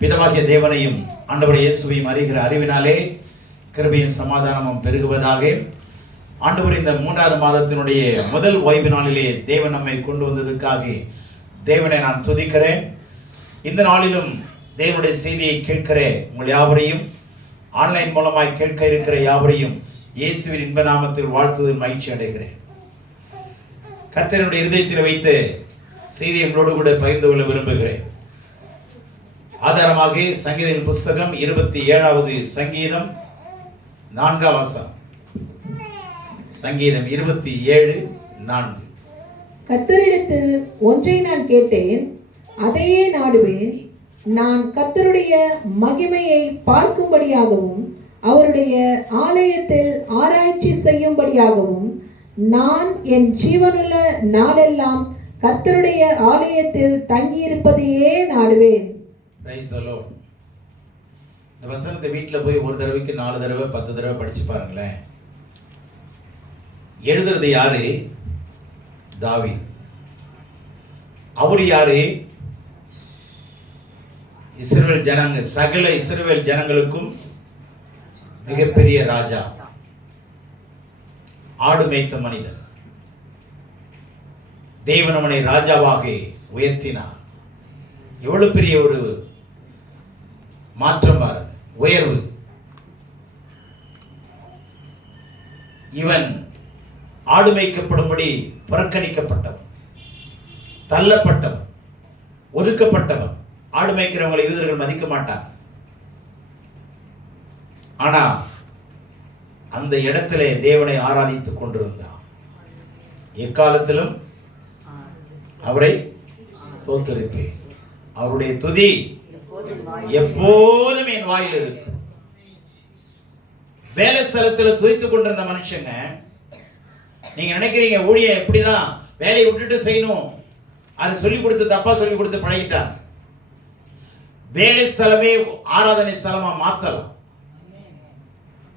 பிதாவாகிய தேவனையும் ஆண்டவர் இயேசுவையும் அறிகிற அறிவினாலே கிருபையும் சமாதானமும் பெருகுவதாக. ஆண்டவர் இந்த 3வது மாதத்தினுடைய முதல் ஓய்வு நாளிலே தேவன் நம்மை கொண்டு வந்ததற்காக தேவனை நான் துதிக்கிறேன். இந்த நாளிலும் தேவனுடைய செய்தியை கேட்கிற உங்கள் யாவரையும், ஆன்லைன் மூலமாய் கேட்க இருக்கிற யாவரையும் இயேசுவின் இன்ப நாமத்தில் வாழ்த்துவதில் மகிழ்ச்சி அடைகிறேன். கர்த்தருடைய இருதயத்தில் வைத்து செய்தியை உங்களோடு கூட பகிர்ந்து கொள்ள விரும்புகிறேன். ஆதாரமாக சங்கீத புஸ்தகம் 27வது சங்கீதம் 4ஆம் வசனம். சங்கீதம் 27:4. கர்த்தரிடத்தில் ஒன்றை நான் கேட்டேன், அதையே நாடுவேன். நான் கர்த்தருடைய மகிமையை பார்க்கும்படியாகவும் அவருடைய ஆலயத்தில் ஆராய்ச்சி செய்யும்படியாகவும் நான் என் ஜீவனுள்ள நாளெல்லாம் கர்த்தருடைய ஆலயத்தில் தங்கியிருப்பதையே நாடுவேன். Praise the Lord. இந்த வசனத்தை வீட்டில் போய் ஒரு தடவைக்கு 4 தடவை 10 தடவை படிச்சு பாருங்களேன். எழுதுறது யாரு? தாவீது. அவரு யாரு? இஸ்ரவேல் ஜனங்க, சகல இஸ்ரவேல் ஜனங்களுக்கும் மிகப்பெரிய ராஜா, ஆடு மேய்த்த மனிதன். தேவன் அவனை ராஜாவாக உயர்த்தினார். எவ்வளவு பெரிய ஒரு மாற்றம் பாருங்க, உயர்வு. இவன் ஆடு மேய்க்கப்படும்படி புறக்கணிக்கப்பட்டவன், தள்ளப்பட்டவன், ஒதுக்கப்பட்டவன். ஆடு மேய்க்கிறவங்களை யூதர்கள் மதிக்க மாட்டாங்க. ஆனா அந்த இடத்திலே தேவனை ஆராதித்துக் கொண்டிருந்தான். எக்காலத்திலும் அவரை ஸ்தோத்திரிப்பேன். அவருடைய துதி எப்போதும் என் வாயில் இருக்கு. வேலை ஸ்தலத்தில் துதித்துக் கொண்டிருந்த மனுஷங்க, நீங்க நினைக்கிறீங்க ஊழியம் எப்படிதான் வேலையை விட்டுட்டு செய்யணும், அது சொல்லி கொடுத்து தப்பா சொல்லி கொடுத்து பழகிட்டாங்க. வேலை ஸ்தலமே ஆராதனை ஸ்தலமா மாத்தலாம்.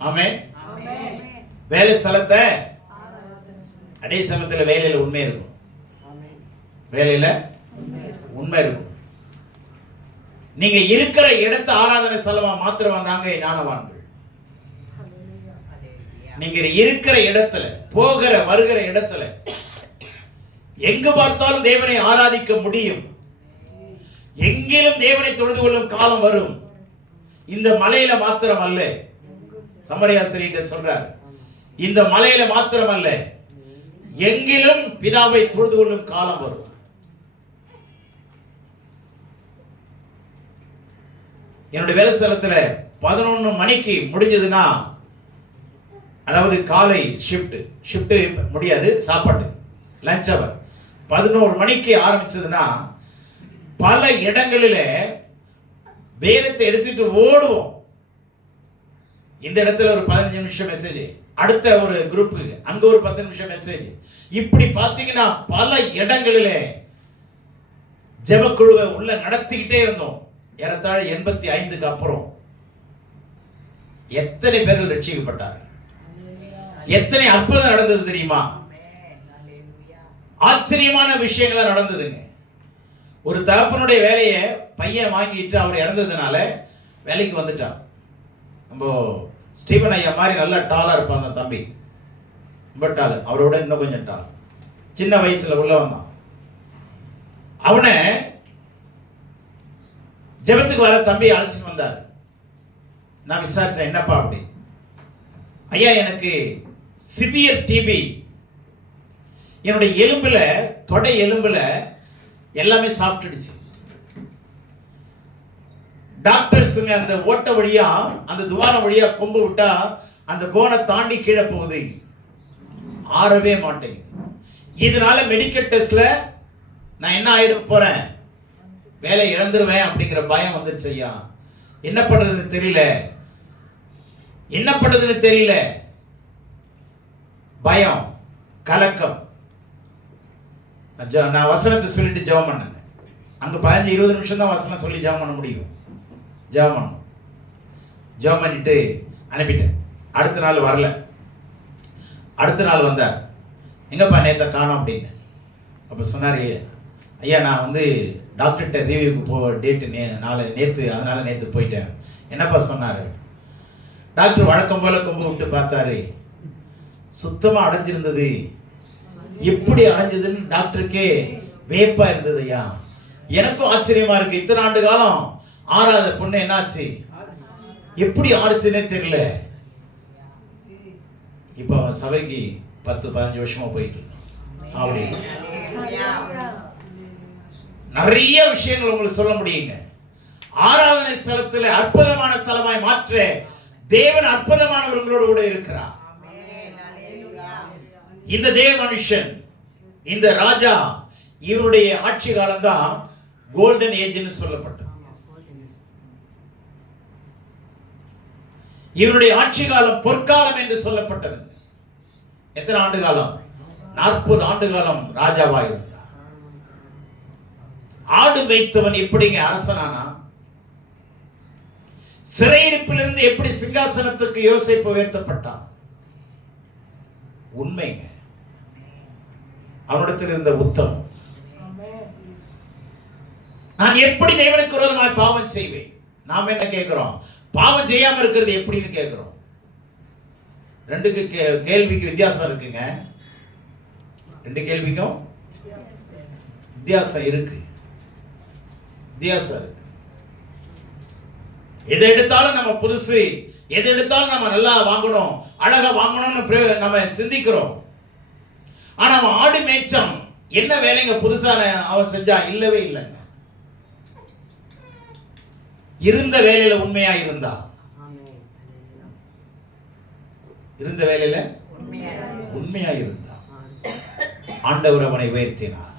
ஆமென். வேலை ஸ்தலத்தை அதே சமயத்தில் வேலையில உண்மை இருக்கும். வேலையில உண்மை இருக்கும். நீங்க இருக்கிற இடத்தை ஆராதனை ஸ்தலமா மாத்திரம் தாங்க ஞானவான்கள். நீங்க இருக்கிற இடத்துல, போகிற வருகிற இடத்துல எங்கு பார்த்தாலும் தேவனை ஆராதிக்க முடியும். எங்கிலும் தேவனை தொழுது கொள்ளும் காலம் வரும். இந்த மலையில மாத்திரம் அல்ல. சமரியாஸ்திரியிட்ட சொல்றார், இந்த மலையில மாத்திரம் அல்ல, எங்கிலும் பிதாவை தொழுது கொள்ளும் காலம் வரும். என்னுடைய வேலை ஸ்தலத்துல 11 மணிக்கு முடிஞ்சதுன்னா, அதாவது காலை ஷிஃப்ட் முடியாது, சாப்பாட்டு லஞ்ச் அவர் 11 மணிக்கு ஆரம்பிச்சதுன்னா பல இடங்களில் வேதத்தை எடுத்துட்டு ஓடுவோம். இந்த இடத்துல ஒரு 15 நிமிஷம் மெசேஜ், அடுத்த ஒரு குரூப்பு அங்க ஒரு 10 நிமிஷம் மெசேஜ். இப்படி பார்த்தீங்கன்னா பல இடங்களில் ஜெபக்குழுவை உள்ள நடத்திக்கிட்டே இருந்தோம். ஏறத்தாழ 85க்கு அப்புறம் எத்தனை பேர்கள் ரட்சிக்கப்பட்டார்கள், எத்தனை அற்புதம் நடந்தது தெரியுமா? ஆச்சரியமான விஷயங்கள் நடந்ததுங்க. ஒரு தகப்பனுடைய வேலையை பையன் வாங்கிட்டு அவர் இறந்ததுனால வேலைக்கு வந்துட்டான். நம்ம ஸ்டீவன் ஐயா மாதிரி நல்லா டாலா இருப்பான் அந்த தம்பி, ரொம்ப டால், அவரோட இன்னும் கொஞ்சம் டால், சின்ன வயசுல உள்ள வந்தான். அவனை ஜெபத்துக்கு வர தம்பி அழைச்சிட்டு வந்தார். நான் விசாரிச்சேன், என்னப்பா அப்படி? ஐயா, எனக்கு சிவியர் டிபி, என்னுடைய எலும்புல, தொடை எலும்புல எல்லாமே சாப்பிட்டுடுச்சு. டாக்டர்ஸுங்க அந்த ஓட்ட வழியா, அந்த துவாரம் வழியா கொம்பு விட்டா அந்த போனை தாண்டி கீழே போகுது, ஆறவே மாட்டேங்குது. இதனால மெடிக்கல் டெஸ்ட்ல நான் என்ன ஆயிட போறேன், வேலை இழந்துருவேன் அப்படிங்கிற பயம் வந்துருச்சு ஐயா. என்ன பண்றதுன்னு தெரியல, என்ன பண்றதுன்னு தெரியல. பயம், கலக்கம். நான் வசனத்தை சொல்லிட்டு ஜெபம் பண்ணேன். அங்க 15-20 நிமிஷம் தான் வசனம் சொல்லி ஜெபம் பண்ண முடியும். ஜெபம் பண்ணணும். ஜெபம் பண்ணிட்டு அனுப்பிட்டேன். அடுத்த நாள் வரல. அடுத்த நாள் வந்தார், எங்கப்பா நேத்த காணோம் அப்படின்னு. அப்ப சொன்னாரு, ஐயா நான் வந்து டாக்டர்கிட்ட ரிவ்யூக்கு டேட்டு நேற்று, அதனால் நேற்று போயிட்டேன். என்னப்பா சொன்னார்? டாக்டர் வழக்கம் போல கொம்பு விட்டு பார்த்தாரு, சுத்தமாக அடைஞ்சிருந்தது. எப்படி அடைஞ்சதுன்னு டாக்டருக்கே வேப்பா இருந்தது ஐயா. எனக்கும் ஆச்சரியமா இருக்கு. இத்தனை ஆண்டு காலம் ஆறாத பொண்ணு என்னாச்சு, எப்படி ஆறுச்சுன்னே தெரியல. இப்ப அவன் சபைக்கு 10-15 வருஷமா போயிட்டு இருக்கான். அப்படி நிறைய விஷயங்கள் உங்களுக்கு சொல்ல முடியுங்க. ஆராதனை ஸ்தலத்தில் அற்புதமான ஸ்தலமாய் மாற்ற தேவன் அற்புதமானவர்களோடு கூட இருக்கிறார். இந்த தேவ மனுஷன், இந்த ராஜா, இவருடைய ஆட்சி காலம் தான் கோல்டன் ஏஜ்னு சொல்லப்பட்டது. இவருடைய ஆட்சி காலம் பொற்காலம் என்று சொல்லப்பட்டது. எத்தனை ஆண்டு காலம்? 40 ஆண்டு காலம் ராஜாவா இருந்தார். ஆடு மேய்த்தவன் எப்படிங்க அரசனானா? சிறையிருப்பிலிருந்து எப்படி சிங்காசனத்துக்கு யோசேப்பு உயர்த்தப்பட்டான்? உண்மைங்க, அவனிடத்தில் இருந்த உத்தமம். நான் எப்படி தேவனுக்கு விரோதமாய் பாவம் செய்வேன்? நாம் என்ன கேட்கிறோம்? பாவம் செய்யாம இருக்கிறது எப்படின்னு கேட்கிறோம். ரெண்டுக்கு கேள்விக்கு வித்தியாசம் இருக்குங்க. ரெண்டு கேள்விக்கும் வித்தியாசம் இருக்கு. எதை எடுத்தாலும் நம்ம புதுசு, எதை எடுத்தாலும் நம்ம நல்லா வாங்கணும், அழகா வாங்கணும்னு நம்ம சிந்திக்கிறோம். ஆனா அவன் ஆடு மேய்ச்சம் என்ன வேலைங்க புதுசான அவன் செஞ்சா? இல்லவே இல்லைங்க. இருந்த வேலையில உண்மையா இருந்தா, இருந்த வேலையில உண்மையா இருந்தா ஆண்டவர் அவனை உயர்த்தினார்.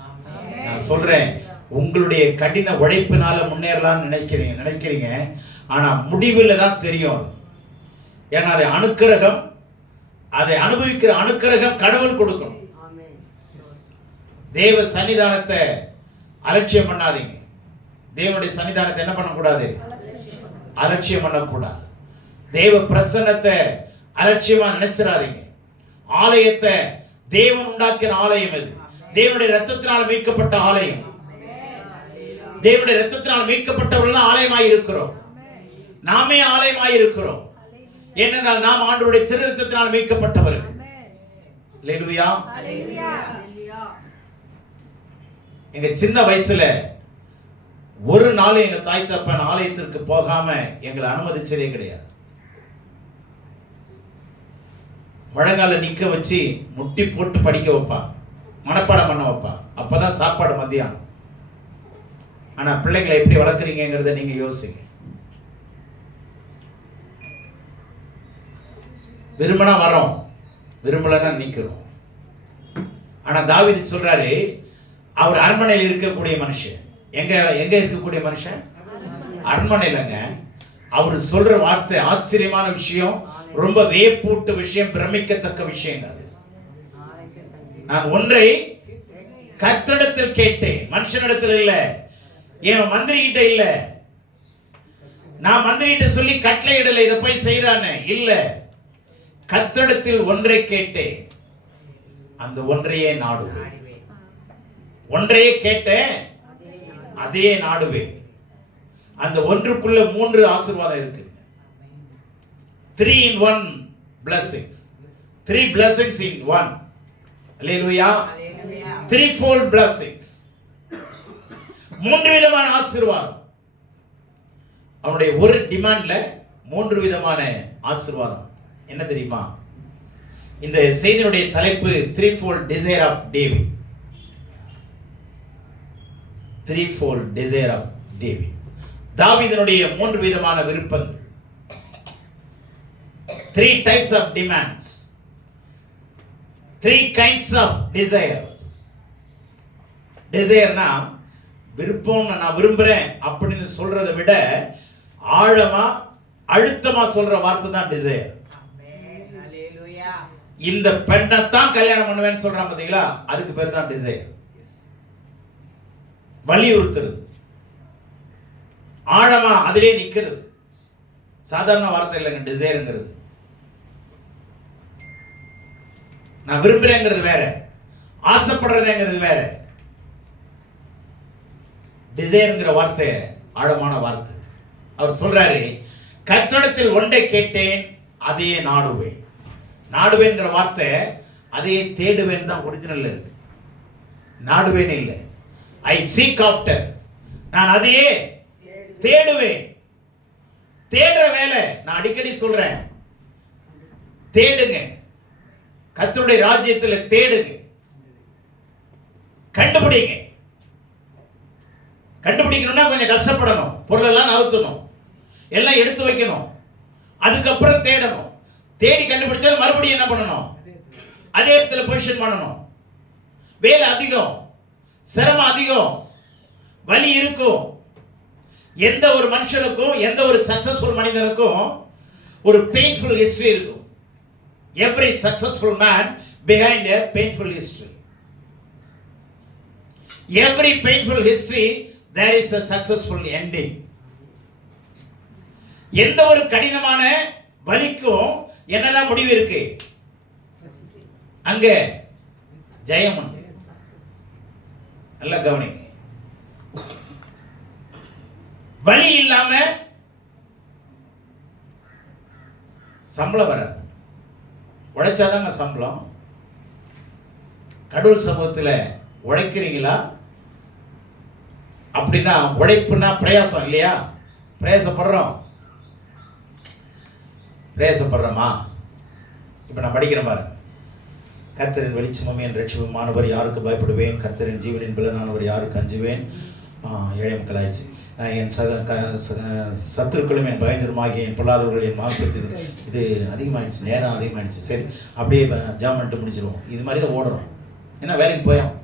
நான் சொல்றேன், உங்களுடைய கடின உழைப்பினால முன்னேறலாம்னு நினைக்கிறீங்க. ஆனா முடிவில் தான் தெரியும். ஏன்னா அதை அனுக்கிரகம், அதை அனுபவிக்கிற அனுக்கிரகம் கடவுள் கொடுக்கணும். தேவ சன்னிதானத்தை அலட்சியம் பண்ணாதீங்க. தேவனுடைய சன்னிதானத்தை என்ன பண்ணக்கூடாது? அலட்சியம் பண்ணக்கூடாது. தேவ பிரசன்னத்தை அலட்சியமா நினைச்சிடாதீங்க. ஆலயத்தை தேவன் உண்டாக்கின ஆலயம் இது. தேவனுடைய ரத்தத்தினால் மீட்கப்பட்ட ஆலயம். தேவனுடைய ரத்தத்தினால் மீட்கப்பட்டவர்கள் ஆலயமாய் இருக்கிறோம். நாமே ஆலயமாய் இருக்கிறோம். ஏனென்றால் நாம் ஆண்டவருடைய திரு ரத்தத்தினால் மீட்கப்பட்டவர்கள். அல்லேலூயா. எங்க சின்ன வயசுல ஒரு நாள் எங்க தாய் தப்பன் ஆலயத்திற்கு போகாம எங்களை அனுமதிச்சதே கிடையாது. முழங்கால நிக்க வச்சு முட்டி போட்டு படிக்க வைப்பான், மனப்பாடம் பண்ண வைப்பான். அப்பதான் சாப்பாடு மத்தியானம். ஆனா பிள்ளைங்களை எப்படி வளர்க்குறீங்கிறத நீங்க யோசிங்க. விரும்பினா வரோம், விரும்பலன்னா நிக்கிறோம். ஆனா தாவீது சொல்றாரு, அவர் அரண்மனையில் இருக்கக்கூடிய மனுஷன். எங்க இருக்கக்கூடிய மனுஷன்? அரண்மனையிலங்க. அவர் சொல்ற வார்த்தை ஆச்சரியமான விஷயம், ரொம்ப வியப்பூட்டு விஷயம், பிரமிக்கத்தக்க விஷயங்கள். நான் ஒன்றை கர்த்தரிடத்தில் கேட்டேன், மனுஷனிடத்தில் இல்ல, என் மந்திரி கிட்ட இல்ல. நான் மந்திரி கிட்ட சொல்லி கட்டளை இடல இதை போய் செய்யறானே இல்ல. கர்த்தரிடத்தில் ஒன்றை கேட்டேன், அந்த ஒன்றையே நாடுவேன். ஒன்றையே கேட்டேன், அதே நாடுவேன். அந்த ஒன்றுக்குள்ள 3 ஆசீர்வாதம் இருக்கு. 3 in 1 blessings. 3 blessings in 1. Hallelujah. 3-fold blessings. 3 விதமான ஆசீர்வாதம். அவனுடைய ஒரு டிமாண்ட்ல 3 விதமான ஆசீர்வாதம். என்ன தெரியுமா? இந்த செய்தியினுடைய தலைப்பு threefold desire of David. threefold desire of David. தாவீதினுடைய 3 விதமான விருப்பங்கள். 3 types of demands. 3 kinds of desires. Desireனா விருப்பம், நான் விரும்புறேன் அப்படின்னு சொல்றதை விட ஆழமா அழுத்தமா சொல்ற வார்த்தை தான் டிசைர். இந்த பெண்ணை தான் கல்யாணம் பண்ணுவேன்னு சொல்றான் பாத்தீங்களா, அதுக்கு பேர் தான் டிசைர். வலியுறுத்துறது, ஆழமா அதிலே நிக்கிறது. சாதாரண வார்த்தை இல்லைங்க டிசைர்ங்கிறது. நான் விரும்புறேங்கிறது வேற, ஆசைப்படுறதுங்கிறது வேற. டிசைர்ங்கிற வார்த்தை ஆழமான வார்த்தை. அவர் சொல்றாரு, கர்த்தரிடத்தில் ஒன்றை கேட்டேன், அதையே நாடுவேன். நாடுவேன்ங்கிற வார்த்தை அதையே தேடுவேன் தான் ஒரிஜினல் இருக்கு. நாடுவேன் இல்லை, ஐ சீக் ஆஃப்டர், நான் அதையே தேடுவேன். தேடுற வேலை. நான் அடிக்கடி சொல்றேன், தேடுங்க, கர்த்தருடைய ராஜ்யத்தில் தேடுங்க, கண்டுபிடிங்க. கண்டுபிடிக்கணும்னா கொஞ்சம் கஷ்டப்படணும், பொருளெல்லாம் நகர்த்தணும், எல்லாம் எடுத்து வைக்கணும், அதுக்கப்புறம் தேடணும். தேடி கண்டுபிடிச்சாலும் மறுபடியும் என்ன பண்ணணும், அதே இடத்துல பொசிஷன் பண்ணணும். வேலை அதிகம், சிரமம் அதிகம், வலி இருக்கும். எந்த ஒரு மனுஷனுக்கும், எந்த ஒரு சக்சஸ்ஃபுல் மனிதனுக்கும் ஒரு பெயின்ஃபுல் ஹிஸ்டரி இருக்கும். Every successful man behind a painful history. Every painful history there is a successful ending. எந்த ஒரு கடினமான வலிக்கும் என்னதான் முடிவு இருக்கு, அங்க ஜெயம் உண்டு. நல்லா கவனிங்க. வலி இல்லாம சம்பளம் வராது. உழைச்சாதாங்க சம்பளம். கடவுள் சமூகத்தில் உழைக்கிறீங்களா? அப்படின்னா உழைப்புனா பிரயாசம் இல்லையா? பிரயாசப்படுறோம், பிரயாசப்படுறோமா? இப்போ நான் படிக்கிற மாதிரி, கர்த்தரின் வெளிச்சமும் என் ரட்சிப்புமானவர் யாருக்கு பயப்படுவேன், கர்த்தரின் ஜீவனின் பலனானவர் யாருக்கு அஞ்சுவேன். ஏழை மக்கள் ஆயிடுச்சு. என் சத்துருக்களும் என் பயந்தருமாகிய என் பொருளாதாரர்கள் என் மாசத்து. இது அதிகமாகிடுச்சு, நேரம் அதிகமாகிடுச்சு. சரி, அப்படியே ஜாம் பண்ணிட்டு முடிச்சிடுவோம். இது மாதிரி தான் ஓடுறோம். ஏன்னா வேலைக்கு போயோம்,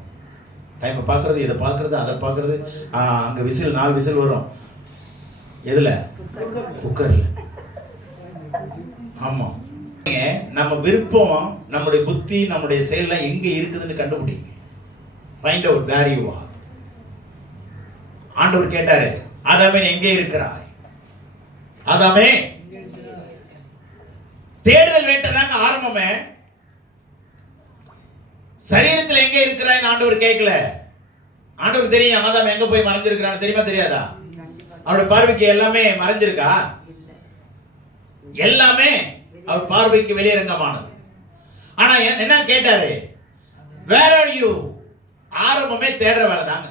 டைமை பார்க்குறது, இதை பார்க்குறது, அதை பார்க்குறது. அங்கே விசில் 4 விசில் வரும். எதில்? குக்கரில். ஆமாம். நம்ம விருப்பம், நம்முடைய புத்தி, நம்முடைய செயல்லாம் எங்கே இருக்குதுன்னு கண்டுபிடிங்க. Find out where you are. ஆண்டவர் கேட்டாரு, ஆதாமே எங்கே இருக்கிறாய்? ஆதாமே, தேடுதல் வேட்டதாங்க ஆரம்பமே. சரீரத்தில் எங்கே இருக்கிறாய் ஆண்டவர் கேட்கல. ஆண்டவர் தெரியும் ஆதாம் எங்க போய் மறைஞ்சிருக்கிறான்னு. தெரியுமா தெரியாதா? அவருடைய பார்வைக்கு எல்லாமே மறைஞ்சிருக்கா? எல்லாமே அவர் பார்வைக்கு வெளியரங்கமானது. ஆனா என்ன கேட்டாரு, வேர் ஆர் யூ? ஆரம்பமே தேடுற வேலை தாங்க.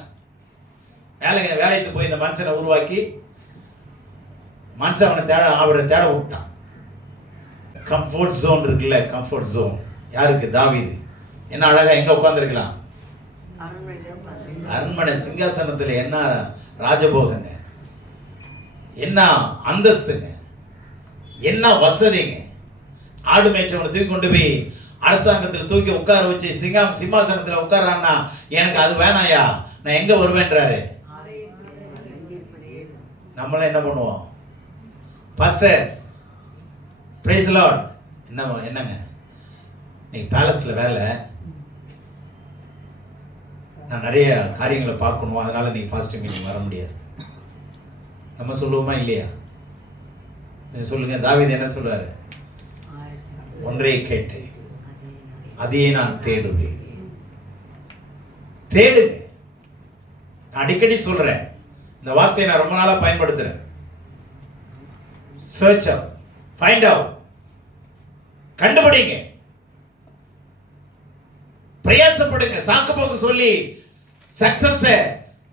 வேலைக்கு போய் இந்த மனுஷனை உருவாக்கி மனுஷன் அவரை தேட விட்டான். கம்ஃபர்ட் ஜோன் இருக்குல்ல, கம்ஃபர்ட் ஜோன். யாருக்கு? தாவீது. என்ன அழகா எங்க உட்கார்ந்துருக்கலாம், அரண்மனை சிங்காசனத்தில். என்ன ராஜபோகங்க, என்ன அந்தஸ்துங்க, என்ன வசதிங்க. ஆடு மேய்ச்சவனை தூக்கி கொண்டு போய் அரசாங்கத்தில் தூக்கி உட்கார வச்சு சிம்மாசனத்தில் உட்காரான்னா எனக்கு அது வேணாயா, நான் எங்க வருவேன்றாரு. நம்மளாம் என்ன பண்ணுவோம்? பாஸ்டர் பிரைஸ் லார்ட், என்னங்க நீங்க பேலஸ்ல வேலை, நான் நிறைய காரியங்களை பார்க்கணும், அதனால நீங்க ஃபாஸ்டிங் மீட்டிங் வர முடியாது. நம்ம சொல்லுவோமா இல்லையா? சொல்லுங்க. தாவீது என்ன சொல்றாரு? ஒன்றை கேட்டு அதையே நான் தேடுவேன். தேடுங்க. நான் அடிக்கடி சொல்றேன், இந்த வார்த்தையை நான் ரொம்ப நாளா பயன்படுத்துறேன். சர்ச் அவுட், ஃபைண்ட் அவுட், கண்டுபிடிங்க, பிரயாசப்படுங்க. சாக்கு போக்கு சொல்லி சக்சஸ்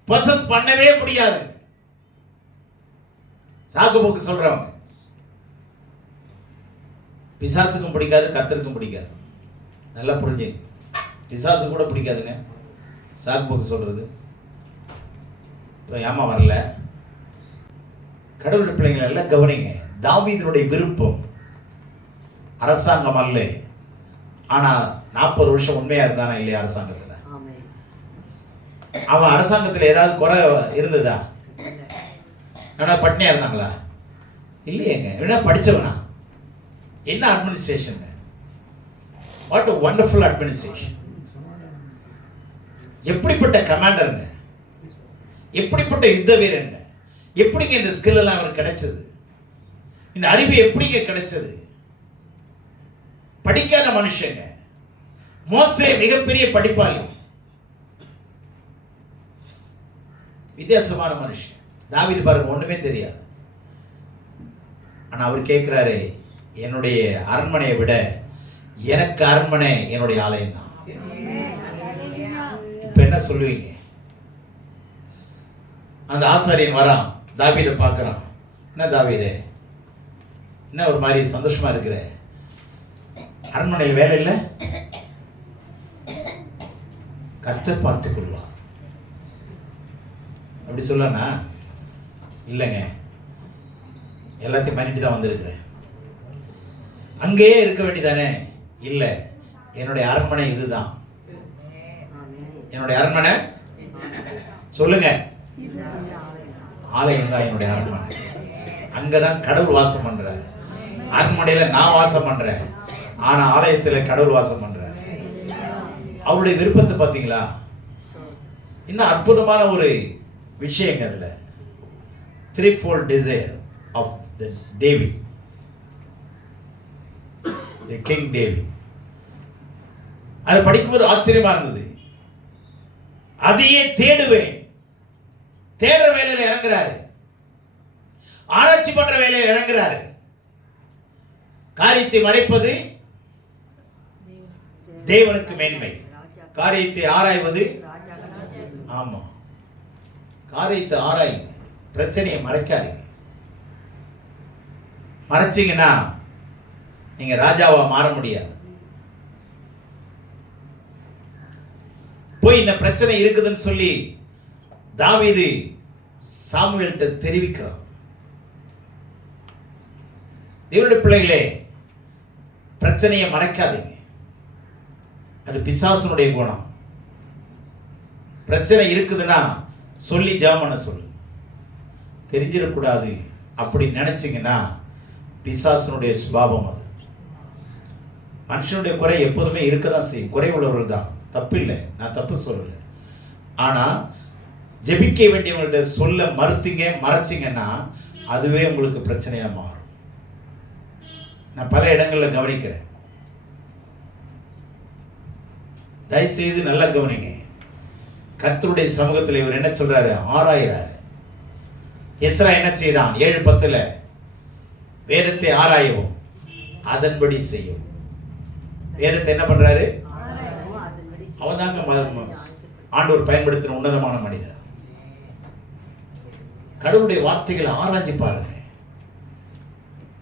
பொசஸ் பண்ணவே முடியாது. சாக்கு போக்கு சொல்றவங்க பிசாசுக்கும் பிடிக்காது, கர்த்தருக்கும் பிடிக்காது. நல்லா புரிஞ்சுங்க. பிசாசு கூட பிடிக்காதுங்க சாக்கு போக்கு சொல்றது. இப்போ ஏமா வரல? கடவுளுடைய பிள்ளைங்களை எல்லாம் கவனிங்க. தாவீதுடைய விருப்பம் அரசாங்கம் அல்ல. ஆனா 40 வருஷம் உண்மையா இருந்தானா இல்லையா? அரசாங்கத்துல அவன் அரசாங்கத்துல ஏதாவது குறை இருந்ததா? ஆனா பட்னியா இருந்தாங்களா? இல்லையேங்க. என்ன படிச்சவனா? என்ன administration? What a wonderful administration. எப்படிப்பட்ட கமாண்டருங்க, எப்படிப்பட்ட யுத்த வீரங்க. எப்படிங்க இந்த ஸ்கில் எல்லாம் அவருக்கு கிடைச்சது? இந்த அறிவு எப்படிங்க கிடைச்சது? படிக்காத மனுஷங்க. மோசே மிகப்பெரிய படிப்பாளி. வித்தியாசமான மனுஷன். தாவீது பாருங்க, ஒண்ணுமே தெரியாது. ஆனா அவர் கேட்கிறாரு, என்னுடைய அரண்மனையை விட எனக்கு அரண்மனை என்னுடைய ஆலயம் தான். இப்ப என்ன சொல்லுவீங்க? அந்த ஆசாரியன் வரான், தாவீதை பார்க்கறான். என்ன தாவீதே, என்ன ஒரு மாதிரி சந்தோஷமா இருக்கிற? அரண்மனையில் வேலை இல்லை? கர்த்தர் பார்த்துக் கொள்வார் அப்படி சொல்லனா? இல்லைங்க, எல்லாத்தையும் பண்ணிட்டு தான் வந்திருக்கிறேன். அங்கேயே இருக்க வேண்டியதானே? இல்லை, என்னுடைய அரண்மனை இதுதான். என்னுடைய அரண்மனை சொல்லுங்க, ஆலயம் தான் என்னுடைய அரண்மனை. அங்கதான் கடவுள் வாசம் பண்றாரு. அரண்மனையில நான் வாசம் பண்றேன், ஆனா ஆலயத்துல கடவுள் வாசம் பண்றாரு. அவருடைய விருப்பத்தை பார்த்தீங்களா? இன்னும் அற்புதமான ஒரு விஷயம் அதுல. threefold desire of the David, the King David. அதை படிக்கும்போது ஆச்சரியமா இருந்தது. அதையே தேடுவேன். தேடுற வேலையில இறங்குறாரு, ஆராய்ச்சி பண்ற வேலையில இறங்குறாரு. காரியத்தை மறைப்பது தேவனுக்கு மேன்மை, காரியத்தை ஆராய்வது. ஆமா, காரியத்தை ஆராயுங்க, பிரச்சனையை மறைக்காதீங்க. மறைச்சீங்கன்னா நீங்க ராஜாவா மாற முடியாது. போய் இந்த பிரச்சனை இருக்குதுன்னு சொல்லி தாவீது சாமுவேல்கிட்ட தெரிவிக்கிறான். தேவனுடைய பிள்ளைகளே, பிரச்சனையை மறைக்காதீங்க. அது பிசாசுனுடைய குணம். பிரச்சனை இருக்குதுன்னா சொல்லி ஜெபம் பண்ண சொல்லு. தெரிஞ்சிடக்கூடாது அப்படி நினைச்சீங்கன்னா பிசாசுனுடைய சுபாவம் அது. மனுஷனுடைய குறை எப்போதுமே இருக்கதான் செய்யும். குறை உள்ளவர்கள் தான், தப்பு இல்லை, நான் தப்பு சொல்லலை. ஆனா ஜெபிக்க வேண்டியவங்கள்ட்ட சொல்ல மறுத்தீங்க, மறைச்சிங்கன்னா அதுவே உங்களுக்கு பிரச்சனையா மாறும். நான் பல இடங்கள்ல கவனிக்கிறேன். தயவுசெய்து நல்லா கவனிங்க. கர்த்தருடைய சமூகத்தில் இவர் என்ன சொல்றாரு? ஆராயிறாரு. எஸ்ரா என்ன செய்தான்? 7:10 வேதத்தை ஆராயவும் அதன்படி செய்யும். வேதத்தை என்ன பண்றாரு? அவன் தாங்க ஆண்டவர் பயன்படுத்தின உன்னதமான மனிதர். கடவுளுடைய வார்த்தைகளை ஆராய்ச்சி பாருங்க.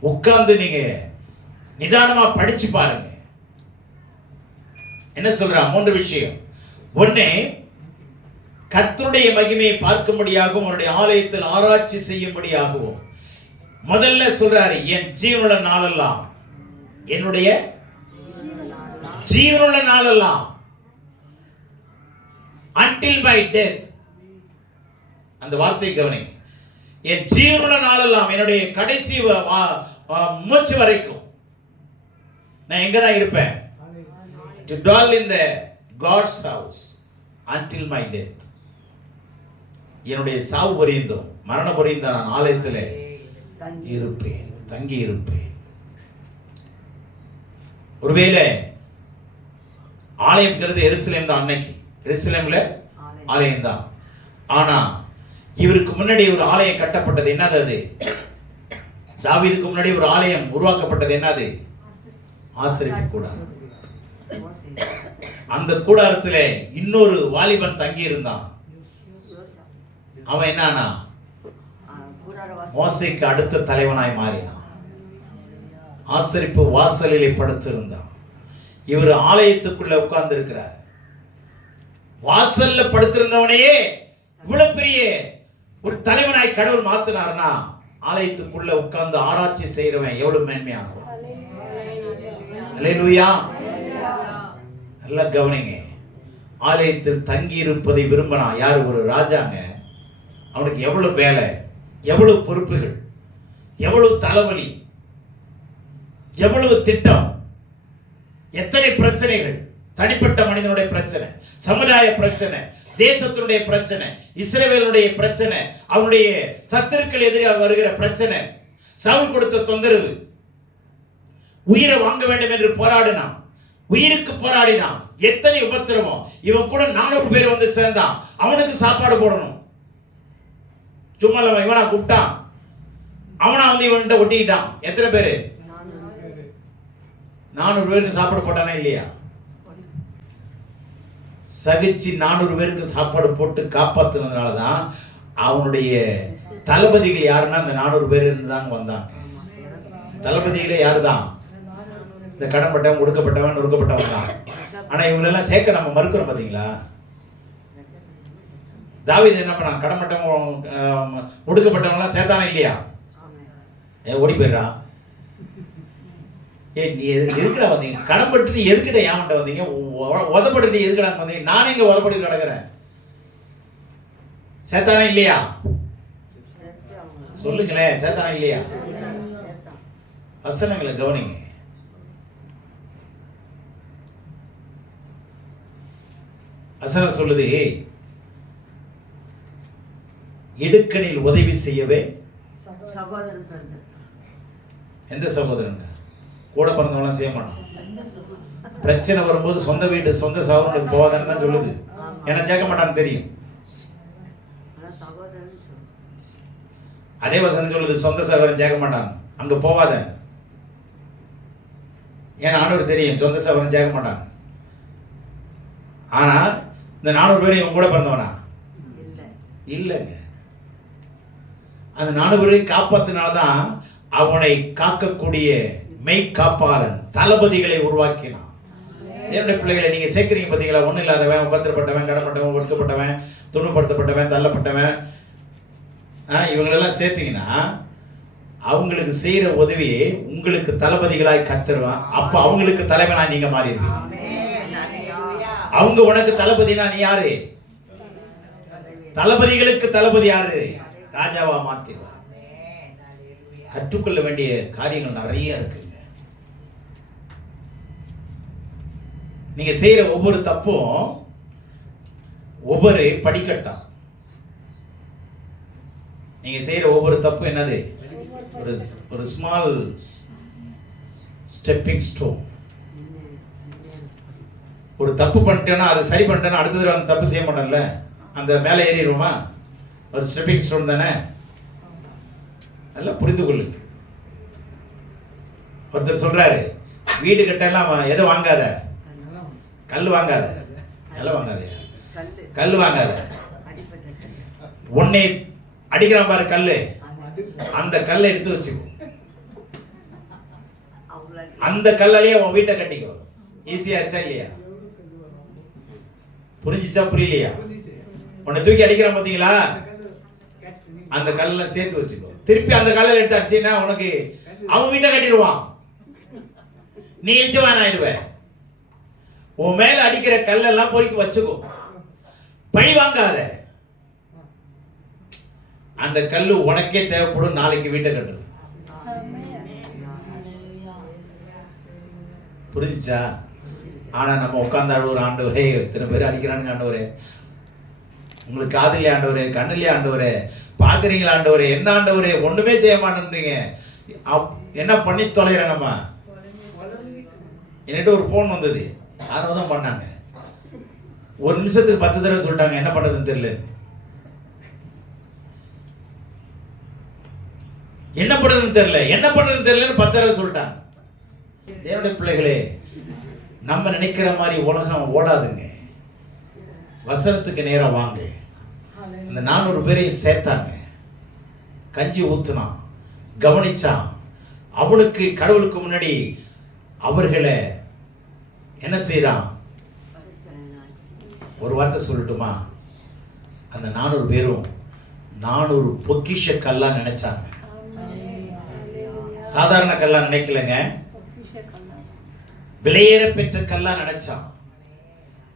உட்கார்ந்து நீங்க நிதானமா படிச்சு பாருங்க. என்ன சொல்றான்? 3 விஷயம். ஒண்ணு, கர்த்தருடைய மகிமையை பார்க்கும்படியாகவும் அவருடைய ஆலயத்தில் ஆராய்ச்சி செய்யும்படியாகவும். முதல்ல சொல்றாரு, என் ஜீவனுள்ள நாளெல்லாம், என்னுடைய ஜீவனுள்ள நாளெல்லாம், until my death. அந்த வார்த்தையை கவனிங்க. என் ஜீவனுள்ள நாளெல்லாம், என்னுடைய கடைசி மூச்சு வரைக்கும் நான் எங்க தான் இருப்பேன்? To dwell in the God's house until my death. என்னுடைய சாவு பரியந்தம், மரண பரியந்தம் நான் ஆலயத்தில் இருப்பேன், தங்கி இருப்பேன். ஒருவேளை ஆலயம்ங்கிறது எருசலேம் தான். அன்னைக்கு எருசலேம்ல ஆலயம் தான். ஆனா இவருக்கு முன்னாடி ஒரு ஆலயம் கட்டப்பட்டது. என்னது அது? தாவீதுக்கு முன்னாடி ஒரு ஆலயம் உருவாக்கப்பட்டது. என்னது? ஆசரிப்பு கூடாரம். அந்த கூடாரத்துல இன்னொரு வாலிபன் தங்கி இருந்தான். அவன் என்னன்னா மோசேக்கு அடுத்த தலைவனாய் மாறினான். ஆசரிப்பு வாசலிலே படுத்திருந்தான். இவர் ஆலயத்துக்குள்ள உட்கார்ந்து இருக்கிறார். வாசல்ல படுத்திருந்தவனையே இவ்வளவு பெரிய ஒரு தலைவனாய் கடவுள் மாத்தினார்னா, ஆலயத்துக்குள்ள உட்கார்ந்து ஆராய்ச்சி செய்யறவன் எவ்வளவு மேன்மையானவன். அல்லேலூயா. நல்லா கவனிங்க. ஆலயத்தில் தங்கி இருப்பதை விரும்பினா யாரு? ஒரு ராஜாங்க. அவனுக்கு எவ்வளவு வேலை, எவ்வளவு பொறுப்புகள், எவ்வளவு தலைவலி, எவ்வளவு திட்டம், எத்தனை பிரச்சனைகள். தனிப்பட்ட மனிதனுடைய பிரச்சனை, சமுதாய பிரச்சனை, தேசத்தினுடைய பிரச்சனை, இஸ்ரவேலுடைய பிரச்சனை, அவனுடைய சத்துருக்கள் எதிராக வருகிற பிரச்சனை, சவுல் கொடுத்த தொந்தரவு, உயிரை வாங்க வேண்டும் என்று போராடினான், உயிருக்கு போராடினான். எத்தனை உபத்திரவம். இவன் கூட 400 பேர் வந்து சேர்ந்தான். அவனுக்கு சாப்பாடு போடணும். சும்மா இல்லாம இவனா கூப்பிட்டான், அவனா வந்து இவன்கிட்ட ஒட்டிக்கிட்டான். எத்தனை பேரு? 400 பேருக்கு சாப்பாடு போட்டானா இல்லையா? சகிச்சு 400 பேருக்கு சாப்பாடு போட்டு காப்பாத்துனதுனால தான் அவனுடைய தளபதிகள் யாருன்னா இந்த 400 பேர் இருந்துதாங்க வந்தாங்க. தளபதிகளே யாரு தான்? இந்த கடன்பட்டவன், ஒடுக்கப்பட்டவன், நொறுக்கப்பட்டவன் தான். ஆனா இவங்களெல்லாம் சேர்க்க நம்ம மறுக்கிறோம் பாத்தீங்களா? தாவீது என்ன பண்ணான்? கடன்பட்டவன், ஒடுக்கப்பட்டவங்களாம் சேர்த்தானா இல்லையா? ஓடி போயிடுறான். நீ எதுக்குடா வந்தீங்க? கடன்பட்டு எதுக்கிட்ட ஏன்ட்ட வந்தீங்க? உதப்பட்டு எதுக்கடா வந்தீங்க? நானே இங்க உதப்பட்டு கிடக்குறேன். சேர்த்தானா இல்லையா? சொல்லுங்களேன், சேர்த்தானா இல்லையா? வசனங்களை கவனிங்க. வசனம் சொல்லுது, இடுக்கணில் உதவி செய்யவே எந்த சகோதரனுங்க? கூட பிறந்தவங்களாம் செய்ய மாட்டான். பிரச்சனை வரும்போது சொந்த வீடு சொந்த சகோதரனுக்கு போவாதான்னு தான் சொல்லுது. ஏன்னா சேர்க்க மாட்டான்னு தெரியும். அதே வசனம் சொல்லுது, சொந்த சகோதரன் சேர்க்க மாட்டான், அங்க போவாத. ஏன்னா ஆண்டவர் தெரியும் சொந்த சகோதரன் சேர்க்க மாட்டாங்க. ஆனா இந்த 400 பேரும் இவன் கூட பிறந்தவனா இல்லைங்க. அந்த 400 பேரையும் காப்பாத்தினால்தான் அவனை காக்கக்கூடிய மெய் காப்பாளன் தளபதிகளை உருவாக்கினான். என்னுடைய பிள்ளைகளை நீங்க சேர்க்கிறீங்க பார்த்தீங்களா? ஒன்றும் இல்லாதவன், உபத்திரப்பட்டவன், கடப்பட்டவன், ஒடுக்கப்பட்டவன், துன்பப்படுத்தப்பட்டவன், தள்ளப்பட்டவன், இவங்களெல்லாம் சேர்த்தீங்கன்னா அவங்களுக்கு செய்யற உதவியை உங்களுக்கு தளபதிகளாய் கத்துருவான். அப்ப அவங்களுக்கு தலைவனா நீங்க மாறிடுவீங்க. அவங்க உனக்கு தளபதினா நீ யாரு? தளபதிகளுக்கு தளபதி யாரு? ராஜாவா மாத்திடுவார். கற்றுக்கொள்ள வேண்டிய காரியங்கள் நிறைய இருக்குங்க. நீங்க செய்யற ஒவ்வொரு தப்பும் ஒவ்வொரு படிக்கட்டம். நீங்க செய்யற ஒவ்வொரு தப்பு என்னது? ஒரு ஸ்மால் ஸ்டெப்பிங் ஸ்டோன். ஒரு தப்பு பண்ணிட்டேன்னா அது சரி பண்ணிட்டேன்னா அடுத்த தடவை அந்த தப்பு செய்ய மாட்டோம்ல, அந்த மேலே ஏறிடுவோமா? ஒரு ஸ்டெப்பிங் ஸ்டோன் தானே. நல்லா புரிந்து கொள்ளு. ஒருத்தர் சொல்றாரு, வீடு கட்டெல்லாம் எதை வாங்காத, கல் வாங்காத, எல்லாம் வாங்காத, கல் வாங்காத. உன்னை அடிக்கிறான் பாரு கல்லு, அந்த கல்லை எடுத்து வச்சுக்கோ. அந்த கல்லாலேயே உன் வீட்டை கட்டிக்கோ. ஈஸியா இருச்சா இல்லையா? புரிஞ்சிச்சா புரியலையா? உன்னை தூக்கி அடிக்கிறான் பாத்தீங்களா? அந்த கல்லெல்லாம் சேர்த்து வச்சுக்கோ. திருப்பி அந்த கல்லை எடுத்து அடிச்சீங்கன்னா உனக்கு அவன் வீட்டை கட்டிடுவான், நீ எச்சவான் ஆயிடுவ. உன் மேல அடிக்கிற கல்லெல்லாம் பொறுக்கி வச்சுக்கோ, பழி வாங்காத. அந்த கல்லு உனக்கே தேவைப்படும், நாளைக்கு வீட்டை கட்டுறது. புரிஞ்சிச்சா? ஆனா நம்ம உட்கார்ந்து அழுவுற, ஆண்டவரே இத்தனை பேர் அடிக்கிறானுங்க ஆண்டவரே, உங்களுக்கு காதிலே ஆண்டவரே, கண்ணிலே ஆண்டவரே, பாக்குறீங்களா ஆண்டவரே, என்ன ஆண்டவரே ஒண்ணுமே செய்ய மாட்டேன்றீங்க, என்ன பண்ணி தொலைகிற? நம்ம என்கிட்ட ஒரு போன் வந்தது, யாரோ தான் பண்ணாங்க, ஒரு நிமிஷத்துக்கு 10 தடவை சொல்லிட்டாங்க, என்ன பண்றதுன்னு தெரியல, என்ன பண்றதுன்னு தெரியல, என்ன பண்றதுன்னு தெரியலன்னு 10 தடவை சொல்லிட்டாங்க. என்னுடைய பிள்ளைகளே, நம்ம நினைக்கிற மாதிரி உலகம் ஓடாதுங்க. வசனத்துக்கு நேரம் வாங்க. இந்த 400 பேரையும் சேர்த்தாங்க, கஞ்சி ஊத்துனான், கவனிச்சான். அவனுக்கு கடவுளுக்கு முன்னாடி அவர்களை என்ன செய்தான்? ஒரு வார்த்தை சொல்லட்டுமா? அந்த 400 பேரும் 400 பொக்கிஷ கல்லா நினைச்சாங்க. சாதாரண கல்லா நினைக்கலங்க, விலையேற பெற்ற கல்லா நினைச்சான்.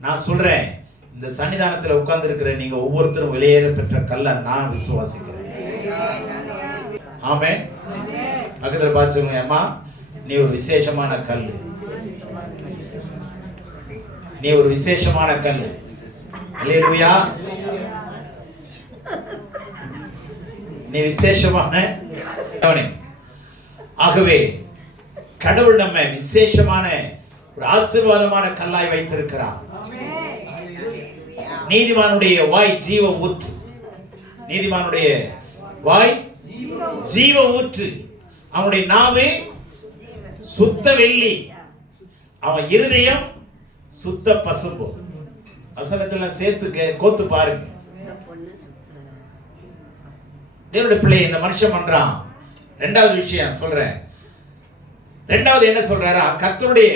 நான் சொல்றேன், இந்த சன்னிதானத்தில் உட்கார்ந்து இருக்கிற நீங்க ஒவ்வொருத்தரும் விலையேற பெற்ற கல்ல நான் விசுவாசிக்கிறேன். ஆமென். பக்கத்துல பாத்துங்க, அம்மா நீ ஒரு விசேஷமான கல், நீ ஒரு விசேஷமான கல். அல்லேலூயா. நீ விசேஷமான. ஆகவே கடவுள் நம்ம விசேஷமான ஒரு ஆசீர்வாதமான கல்லாய் வைத்திருக்கிறார். நீதிமானுடைய வாய் ஜீவ ஊற்று. நீதிமானுடைய வாய் ஜீவ ஊற்று. அவனுடைய நாவு சுத்த வெள்ளி, அவன் இருதயம் சுத்த பசும்பு. வசனத்துல சேர்த்து கோத்து பாருங்க. தேவனுடைய பிள்ளை இந்த மனுஷன் பண்றான். ரெண்டாவது விஷயம் சொல்றேன். ரெண்டாவது என்ன சொல்றாரா, கர்த்தருடைய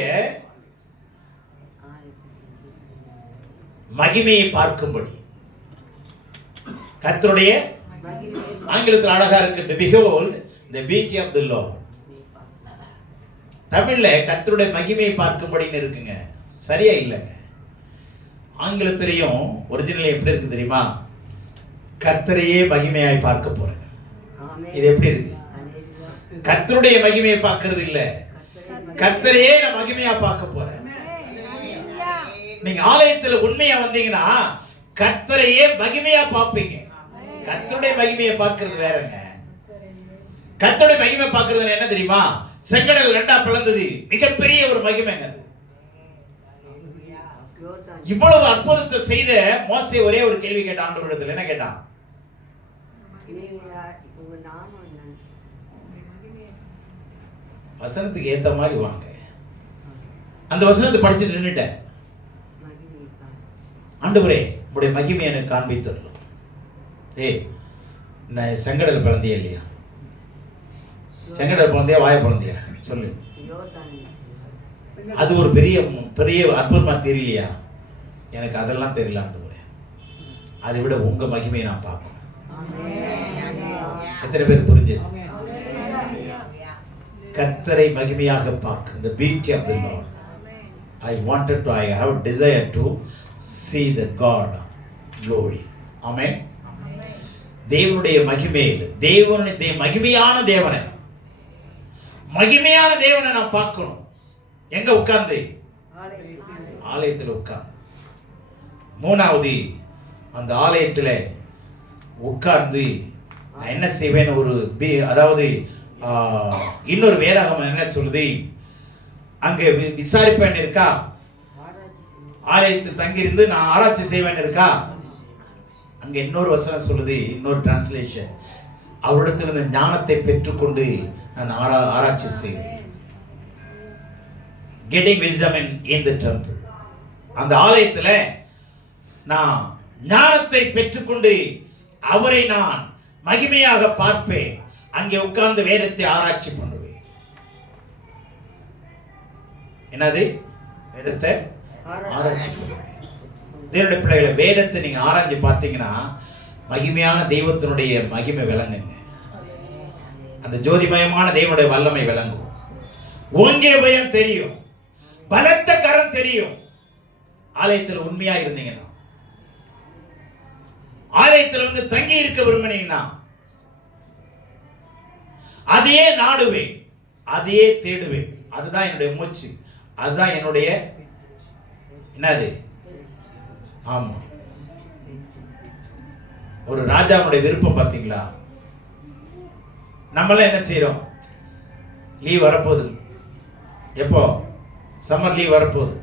மகிமையை பார்க்கும்படி. கர்த்தருடைய ஆங்கிலத்தில் அழகா இருக்கு, behold the beauty of the Lord. தமிழ்ல கர்த்தருடைய மகிமையை பார்க்கும்படின்னு இருக்குங்க, சரியா இல்லைங்க. ஆங்கிலத்திலையும் ஒரிஜினல் எப்படி இருக்கு தெரியுமா, கர்த்தரையே மகிமையாய் பார்க்க போறேன். இது எப்படி இருக்கு, கர்த்தருடைய மகிமையை பார்க்கிறது இல்ல, கர்த்தரையே நான் மகிமையா பார்க்க போறேன். நீங்க ஆலயத்துல உண்மையா வந்தீங்கன்னா கர்த்தரையே மகிமையா பார்ப்பீங்க. கர்த்தருடைய மகிமையை பார்க்கிறது வேறங்க. கர்த்தருடைய மகிமை பார்க்கிறது என்ன தெரியுமா, செங்கடல் ரெண்டா பிளந்தது மிகப்பெரிய ஒரு மகிமைங்க. இவ்வளவு அற்புதத்தை செய்த மோசே ஒரே ஒரு கேள்வி கேட்டான் ஆண்டவரிடத்துல. என்ன கேட்டான், வசனத்துக்கு ஏத்த மாதிரி வாங்க. அந்த வசனத்தை படிச்சு நின்னுட்டேன். ஆண்டவரே உடைய மகிமை எனக்கு காண்பித்தரணும். ஏய், நான் செங்கடல் பிறந்தியா இல்லையா, செங்கடல் பிறந்தியா வாய பிறந்தியா சொல்லு. அது ஒரு பெரிய பெரிய அற்புதமா தெரியலையா, எனக்கு அதெல்லாம் தெரியல ஆண்டவரே. அதை விட உங்க மகிமையை நான் பார்க்கணும். எத்தனை பேர் புரிஞ்சது? கர்த்தரை மகிமையாக பார்க்க, the beauty of the Lord. I have a desire to see the God glory. Amen. தேவனுடைய மகிமையில், தேவனுடைய மகிமையான தேவனை, மகிமையான தேவனை நான் பார்க்கணும். எங்க உட்கார்ந்து? ஆலயத்தில் உட்கார்ந்து. மூணாவது, அந்த ஆலயத்தில் உட்கார்ந்து நான் என்ன செய்வேன், ஒரு அதாவது இன்னொரு வேதாகமம் என்ன சொல்லுது, அங்கே விசாரிப்பேன் இருக்கா, ஆலயத்தில் தங்கியிருந்து நான் ஆராய்ச்சி செய்வேன் இருக்கா. அங்க இன்னொரு வசனம் சொல்லுது, இன்னொரு டிரான்ஸ்லேஷன், அவரிடத்திலிருந்து ஞானத்தை பெற்றுக்கொண்டு நான் ஆராய்ச்சி செய்வேன். Getting wisdom in the temple. அந்த ஆலயத்தில் நான் ஞானத்தை பெற்றுக்கொண்டு அவரை நான் மகிமையாக பார்ப்பேன். அங்கே உட்கார்ந்து வேதத்தை ஆராய்ச்சி பண்ணுவேன். என்னது? வேதத்தை ஆராய்ச்சி பண்ணுவேன். தேவனுடைய பிள்ளைகளை, வேதத்தை நீங்க ஆராய்ச்சி பார்த்தீங்கன்னா மகிமையான தெய்வத்தினுடைய மகிமை விளங்குங்க. அந்த ஜோதிமயமான தெய்வனுடைய வல்லமை விளங்கும். ஓங்கிய பயம் தெரியும், பலத்த கரம் தெரியும். ஆலயத்தில் உண்மையா இருந்தீங்கன்னா, ஆலயத்தில் வந்து தங்கி இருக்க விரும்பினீங்கன்னா, அதையே நாடுவேன், அதையே தேடுவேன். அதுதான் என்னுடைய மூச்சு, அதுதான் என்னுடைய என்னது. ஆமா, ஒரு ராஜாவுடைய விருப்பம் பார்த்தீங்களா? நம்மளாம் என்ன செய்யறோம், லீவ் வரப்போகுது, எப்போ சம்மர் லீவ் வரப்போகுது,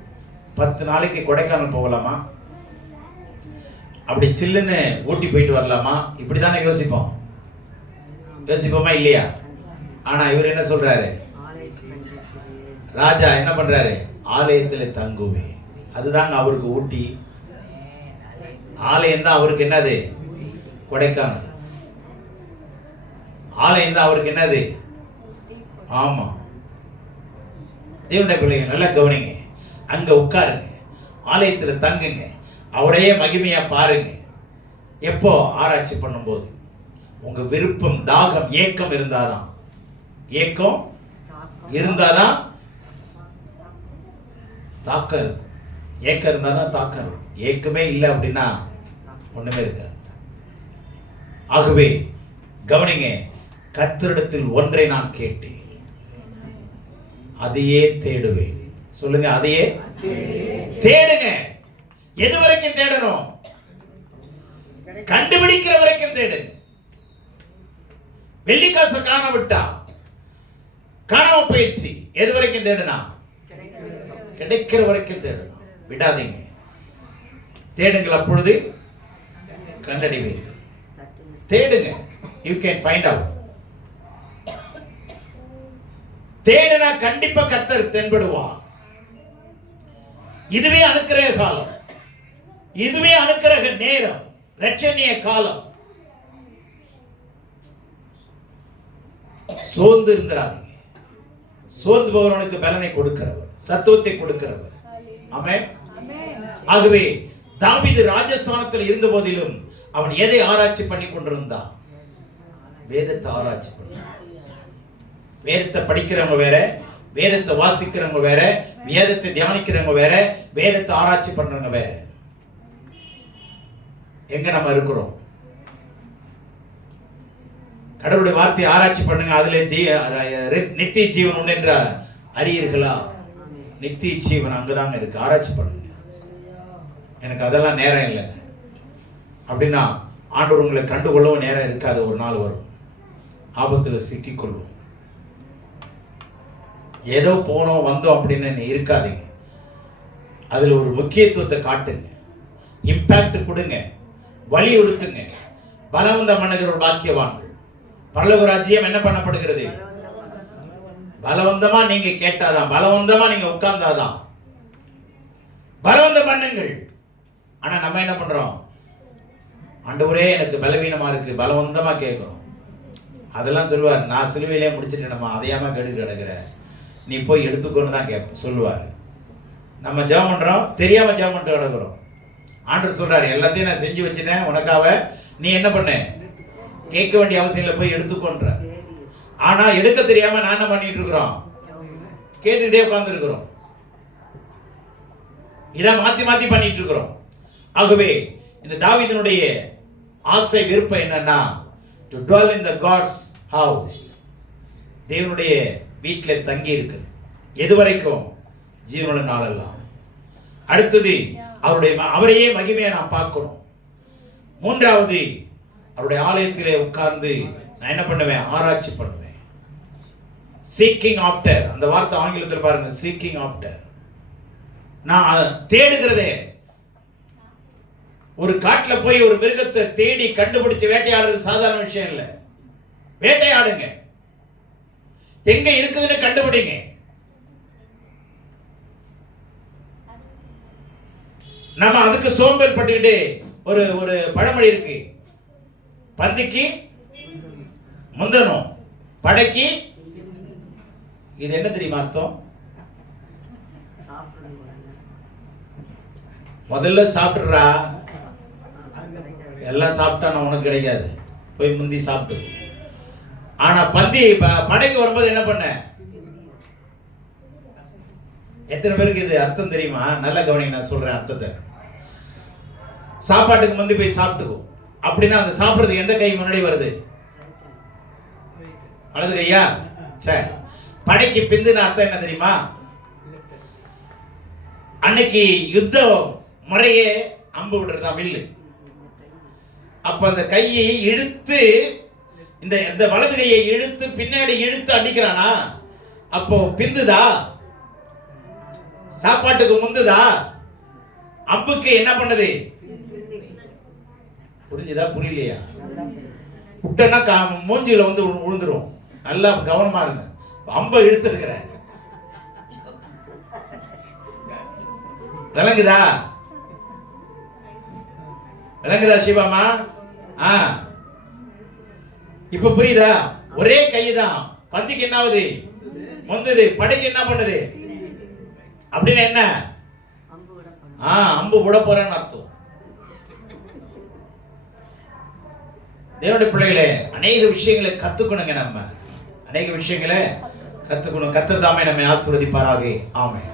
10 நாளைக்கு கொடைக்கானல் போகலாமா, அப்படி சில்லுன்னு ஊட்டி போயிட்டு வரலாமா, இப்படிதானே யோசிப்போமா இல்லையா? ஆனா இவர் என்ன சொல்றாரு, ராஜா என்ன பண்றாரு, ஆலயத்தில் தங்குவேன். அதுதாங்க அவருக்கு ஊட்டி. ஆலயம் தான் அவருக்கு என்னது, கொடைக்கானல். ஆலயம் தான் அவருக்கு என்னது. ஆமா, தேவனுடைய பிள்ளைங்க நல்லா கவனிங்க. அங்க உட்காருங்க, ஆலயத்தில் தங்குங்க, அவரையே மகிமையா பாருங்க. எப்போ? ஆராய்ச்சி பண்ணும்போது. உங்க விருப்பம், தாகம், ஏக்கம் இருந்தாதான், ஏக்கம் இருந்தாதான் தாக்கம் இருக்கும். ஏக்கம் இருந்தாதான் தாக்கம் இருக்கும். ஏக்கமே இல்லை அப்படின்னா ஒண்ணுமே இருக்காது. ஆகவே கவனிங்க, கர்த்தரிடத்தில் ஒன்றை நான் கேட்டேன், அதையே தேடுவேன். சொல்லுங்க, அதையே தேடுங்க. எது வரைக்கும் தேடணும்? கண்டுபிடிக்கிற வரைக்கும் தேடுங்க. வெள்ளிக்காசு காண விட்டா, காணாம போயிடுச்சு, எது வரைக்கும் தேடுனா? கிடைக்கிற வரைக்கும் தேடணும். விடாதீங்க, தேடுங்கள், அப்பொழுது கண்டடைவீர்கள். தேடுங்க. You can find out. தேடினா கண்டிப்பா கர்த்தர் தென்படுவார். இதுவே அனுக்கிரக காலம், இதுவே அனுக்கிரக நேரம், இரட்சணிய காலம். சோர்ந்து இருந்திராதீங்க. சோர்ந்து போகிறவனுக்கு பலனை கொடுக்கிறவர், சத்துவத்தை கொடுக்கிறவர். ஆமென். ஆகவே தாவீது ராஜஸ்தானத்தில் இருந்த போதிலும் அவன் எதை ஆராய்ச்சி பண்ணி கொண்டிருந்தான்? வேதத்தை ஆராய்ச்சி பண்ண. வேதத்தை படிக்கிறவங்க வேற, வேதத்தை வாசிக்கிறவங்க வேற, வேதத்தை தியானிக்கிறவங்க வேற, வேதத்தை ஆராய்ச்சி பண்றவங்க வேற. எங்க நம்ம இருக்கிறோம்? கடவுளுடைய வார்த்தையை ஆராய்ச்சி பண்ணுங்க, அதுல நித்திய ஜீவன் உண்டு என்ற அறியீர்களா? நித்திய ஜீவன் அங்கதாங்க இருக்கு. ஆராய்ச்சி பண்ணுங்க. எனக்கு அதெல்லாம் நேரம் இல்லை அப்படின்னா ஆண்டவர் உங்களை கண்டுகொள்ளவும் நேரம் இருக்காது. ஒரு நாள் வரும், ஆபத்துல சிக்கிக்கொள்வோம். ஏதோ போனோம் வந்தோம் அப்படின்னு இருக்காதீங்க. அதுல ஒரு முக்கியத்துவத்தை காட்டுங்க, இம்பாக்ட் கொடுங்க, வலியுறுத்துங்க. பலவந்த பண்ணுகிற ஒரு பாக்கியவான்கள். பரலோக ராஜ்யம் என்ன பண்ணப்படுகிறது? பலவந்தமா நீங்க கேட்டாதான், பலவந்தமா நீங்க உட்கார்ந்தாதான். பலவந்தம் பண்ணுங்கள். ஆனா நம்ம என்ன பண்றோம்? ஆண்டவரே எனக்கு பலவீனமா இருக்கு, பலவந்தமா கேட்கிறோம். அதெல்லாம் சொல்லுவார், நான் சிலுவையிலே முடிச்சுட்டேனம்மா, அதையாம கேட்டு கிடக்குற, நீ போய் எடுத்துக்கொண்டு தான் சொல்லுவார். நம்ம ஜெபம் பண்றோம், தெரியாம ஜெபம் பண்ணிட்டு கிடக்குறோம். ஆண்டவர் சொல்றாரு, எல்லாத்தையும் நான் செஞ்சு வச்சுட்டேன் உனக்காக, நீ என்ன பண்ண? கேட்க வேண்டிய அவசியம் இல்லை, போய் எடுத்துக்கொன்ற. ஆனா எடுக்க தெரியாம நான் என்ன பண்ணிட்டு இருக்கிறோம்? கேட்டுக்கிட்டே உட்கார்ந்து இருக்கிறோம். இதான் மாத்தி மாத்தி பண்ணிட்டு இருக்கிறோம். ஆகவே இந்த தாவீதினுடைய ஆசை விருப்பம் என்னன்னா, to dwell in the God's house, தேவனுடைய வீட்டில் தங்கி இருக்கு. எது வரைக்கும்? ஜீவனுள்ள நாளெல்லாம். அடுத்தது அவரையே மகிமையை நான் பார்க்கணும். மூன்றாவது, அவருடைய ஆலயத்திலே உட்கார்ந்து நான் என்ன பண்ணுவேன்? ஆராய்ச்சி பண்ணுவேன். சீக்கிங் ஆஃப்டர், அந்த வார்த்தை ஆங்கிலத்தில் பாருங்க, சீக்கிங் ஆஃப்டர். நான் தேடுகிறதே. ஒரு காட்டுல போய் ஒரு மிருகத்தை தேடி கண்டுபிடிச்சு வேட்டையாடுறது சாதாரண விஷயம் இல்லை. வேட்டையாடுங்க, எங்க இருக்குதுன்னு கண்டுபிடிங்க. நம்ம அதுக்கு சோம்பல் பட்டுக்கிட்டு ஒரு ஒரு பழமொழி இருக்கு, பந்திக்கு முந்தனும் படைக்கு. இது என்ன தெரியுமா அர்த்தம்? முதல்ல சாப்பிடுறா, எல்லாம் சாப்பிட்டா உனக்கு கிடைக்காது, போய் முந்தி சாப்பிட்டு. ஆனா பந்தி படைக்கு வரும்போது என்ன பண்ண? எத்தனை பேருக்கு இது அர்த்தம் தெரியுமா? நல்ல கவனிங்க, நான் சொல்றேன் அர்த்தத்தை. சாப்பாட்டுக்கு முந்தி போய் சாப்பிட்டுக்கும் அப்படின்னா அந்த சாப்பிடுறதுக்கு எந்த கை முன்னாடி வருது? வலது கையா? சரி. படைக்கு பிந்துன அர்த்தம் என்ன தெரியுமா? அன்னைக்கு யுத்த முறையே அம்பு விடுறதா, வில்லு. அப்ப அந்த கையை இழுத்து, இந்த வலது கையை இழுத்து பின்னாடி இழுத்து அடிக்கிறானா, அப்போ பிந்துதா? சாப்பாட்டுக்கு முந்துதா? அம்புக்கு என்ன பண்ணுது? புரிஞ்சுதா? புரியலையா? விட்டனா மூஞ்சில வந்து விழுந்துரும். நல்லா கவனமா இருங்க. அம்பை இழுத்து இருக்கிற விளங்குதா? விளங்குதா சிவாமா? இப்ப புரியுதா? ஒரே கைதான். பந்திக்கு என்ன ஆகுது? முந்தது. படைக்கு என்ன பண்ணுது? அப்படின்னு என்ன? அம்பு விட போறேன்னு அர்த்தம். தேவனுடைய பிள்ளைகளே, அநேக விஷயங்களை கத்துக்கணுங்க. நம்ம அநேக விஷயங்களை கத்துக்கணும். கர்த்தர் தாமே நம்மை ஆசீர்வதிப்பாராக. ஆமென்.